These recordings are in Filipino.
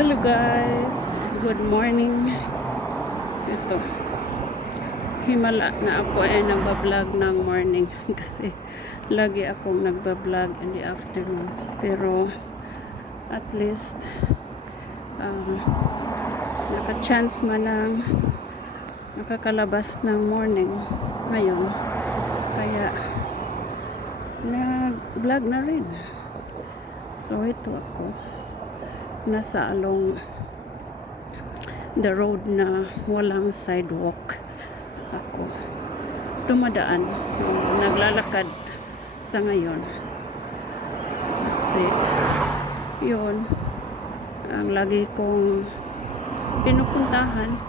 Hello guys, good morning. Ito, himala na ako ay nagbablog ng morning kasi lagi akong nagbablog in the afternoon. Pero at least naka-chance man ng nakakalabas ng morning ngayon. Kaya nag-vlog na rin. So ito ako nasa along the road na walang sidewalk ako dumadaan, naglalakad sa ngayon kasi yun ang lagi kong pinupuntahan.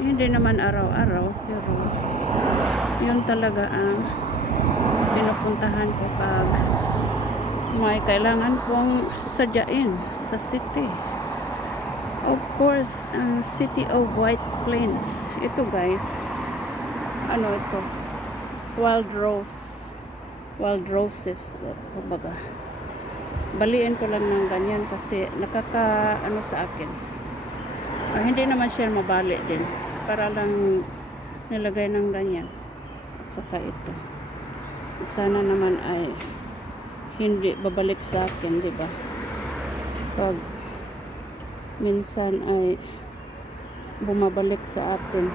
Hindi naman araw-araw pero yun talaga ang pinupuntahan ko pag may kailangan kong sadyain sa city. Of course, ang City of White Plains. Ito guys, ano ito? Wild roses. Kumbaga, baliin ko lang ng ganyan kasi ano sa akin. Hindi naman siya mabali din. Para lang nilagay ng ganyan. Saka ito. Sana naman ay hindi babalik sa akin, di ba? Pag minsan ay bumabalik sa atin,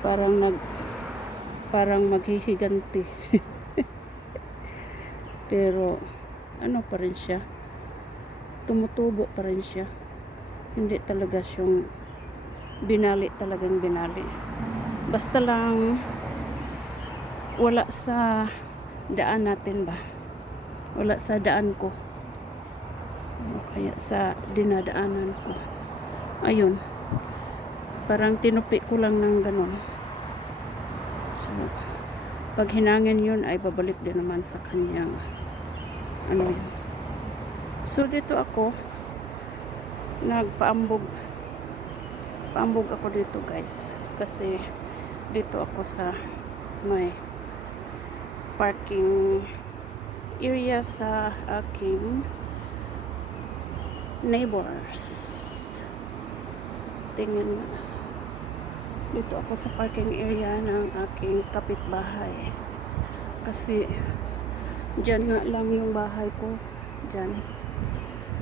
parang maghihiganti. Pero ano pa rin siya, tumutubo pa rin siya. Hindi talaga siyang talagang binali. Basta lang wala sa daan natin ba? Wala sa daan ko. Kaya sa dinadaanan ko. Ayun. Parang tinupi ko lang ng ganon. So, pag hinangin yun ay babalik din naman sa kanyang ano yun. So, dito ako nagpaambog. Paambog ako dito guys. Kasi dito ako sa may parking area sa aking neighbors. Tingin dito ako sa parking area ng aking kapitbahay kasi dyan nga lang yung bahay ko dyan.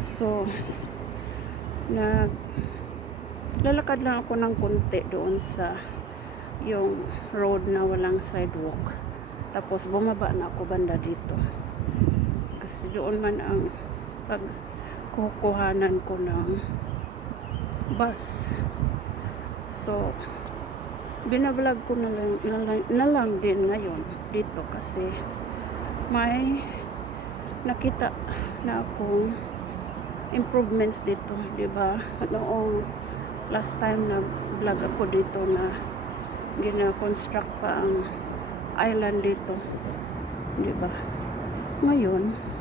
So lalakad lang ako ng konti doon sa yung road na walang sidewalk, tapos bumaba na ako banda dito kasi doon man ang pagkukuhanan ko ng bus. So binablog ko na lang din ngayon dito kasi may nakita na akong improvements dito, di ba? Noong last time na vlog ako dito na gina-construct pa ang island dito, di ba? Ngayon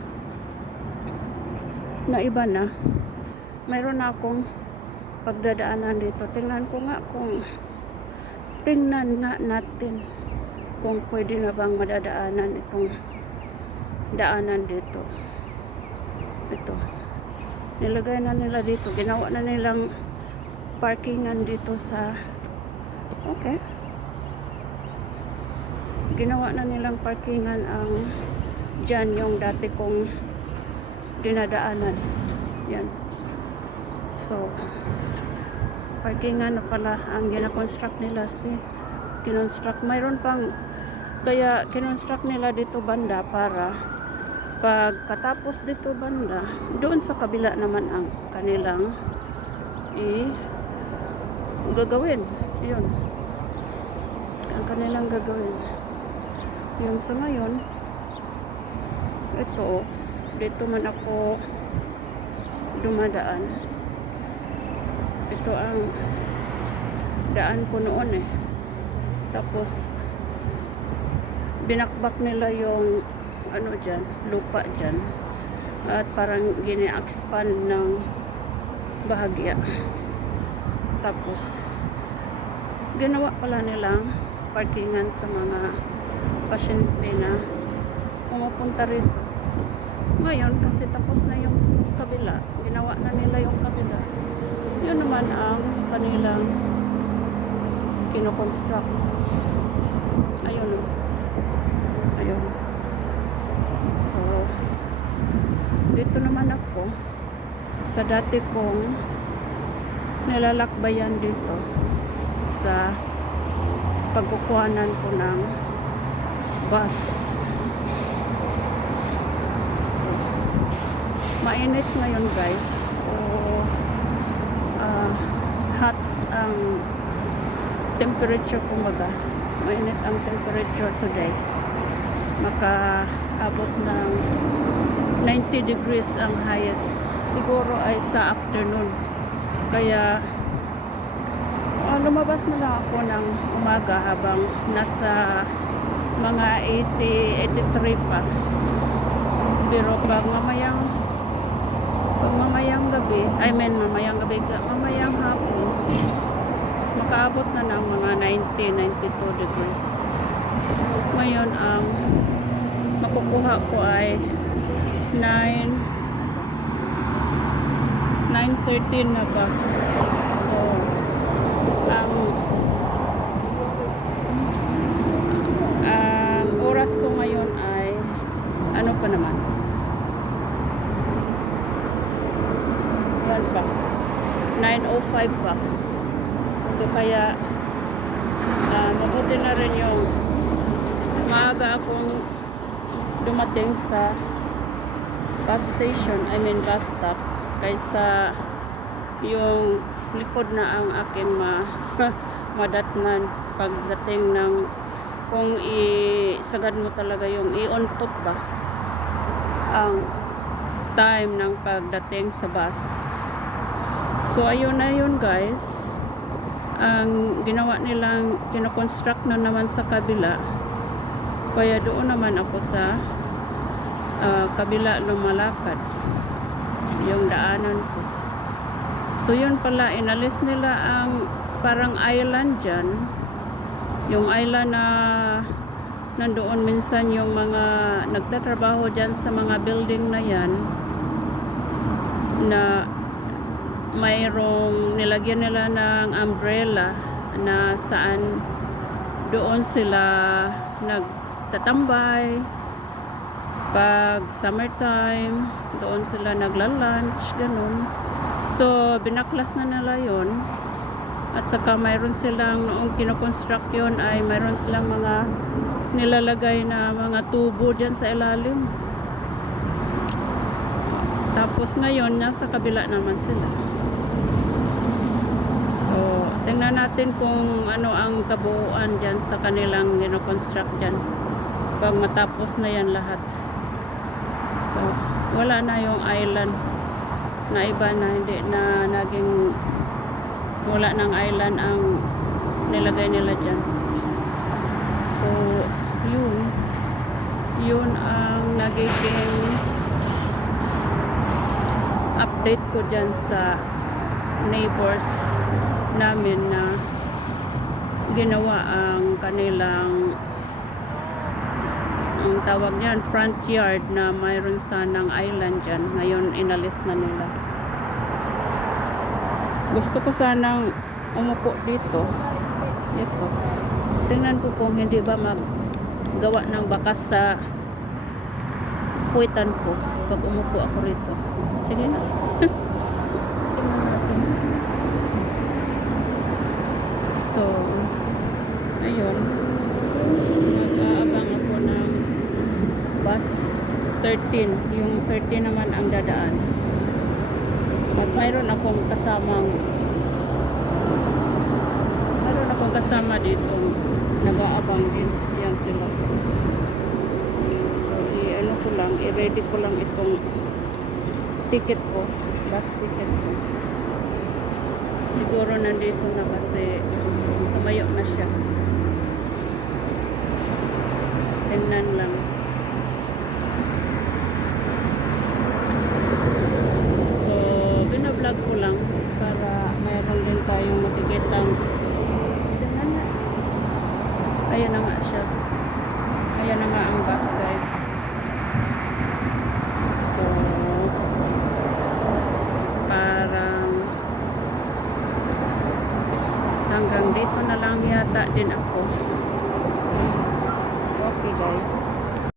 na iba na, mayroon na akong pagdadaanan dito. Tingnan nga natin kung pwede na bang madadaanan itong daanan dito. Ito, nilagay na nila dito, ginawa na nilang parkingan dito sa ginawa na nilang parkingan ang dyan yung dati kong dinadaanan. Yan. So, parkingan na pala ang gina-construct nila. Mayroon pang, kaya kinonstruct nila dito banda para pagkatapos dito banda, doon sa kabila naman ang kanilang gagawin. Yun. Ang kanilang gagawin. Yun sa ngayon, ito, dito man ako dumadaan. Ito ang daan ko noon Tapos binakbak nila yung ano dyan, lupa dyan. At parang gini-expand ng bahagya. Tapos ginawa pala nilang parkingan sa mga pasyente na pumupunta rito. Ngayon, kasi tapos na yung kabila, ginawa na nila yung kabila. Yun naman ang kanilang kinoconstruct. Ayun o. Ayun. So, dito naman ako sa dati kong nilalakbayan dito sa pagkukuhanan ko ng bus. So, mainit ngayon guys. Hot ang temperature, kumbaga mainit ang temperature today. Makaabot ng 90 degrees ang highest. Siguro ay sa afternoon. Kaya lumabas na lang ako ng umaga habang nasa mga 80, 83 pa. Pero pag mamayang gabi, mamayang hapon, makaabot na ng mga 90, 92 degrees. Ngayon, ang makukuha ko ay 9:13 na bus. So, ang oras ko ngayon ay ano pa naman? Yan pa. 9:05 pa. So, kaya mabuti na rin yung maaga akong dumating sa bus station, bus stop, kaysa yung likod na ang aking madatnan pagdating ng kung isagad mo talaga yung i-on-top ba ang time ng pagdating sa bus. So ayun na yun guys, ang ginawa nilang kinoconstruct na naman sa kabila, kaya doon naman ako sa kabila lumalakad yung daanan ko. So yun pala, inalis nila ang parang island dyan, yung island na nandoon minsan yung mga nagtatrabaho dyan sa mga building na yan, na mayroong nilagyan nila ng umbrella na saan doon sila nagtatambay pag summertime, doon sila nagla-lunch, ganun. So binaklas na nila yon. At saka mayroon silang, noong kinoconstruct yun, ay mayroon silang mga nilalagay na mga tubo dyan sa ilalim. Tapos ngayon nasa kabila naman sila. So tingnan natin kung ano ang kabuuan dyan sa kanilang kinoconstruct dyan pag matapos na yan lahat. So wala na yung island na iba na, hindi na naging, wala ng island ang nilagay nila dyan. So yun ang nagiging update ko dyan sa neighbors namin na ginawa ang kanilang, ang tawag niyan, front yard, na mayroon sanang island dyan. Ngayon inalis na nila. Gusto ko sanang umupo dito. Ito. Tingnan ko kung hindi ba maggawa ng bakas sa puwitan ko pag umupo ako rito. Sige na. Tingnan natin. So, ayun. Mag-aabang ako ng bus 13. Yung 13 naman ang dadaan. At mayroon akong kasama dito, nag-aabang din. Yan sila. So i-ano ko lang, i-ready ko lang itong ticket ko, bus ticket ko. Siguro nandito na kasi tumayo na siya. Tingnan lang. Vlog ko lang para mayroon din tayong makikitang. Tingnan na. Ayan na nga siya. Ayan na nga ang bus guys. Hanggang dito na lang yata din ako. Okay guys.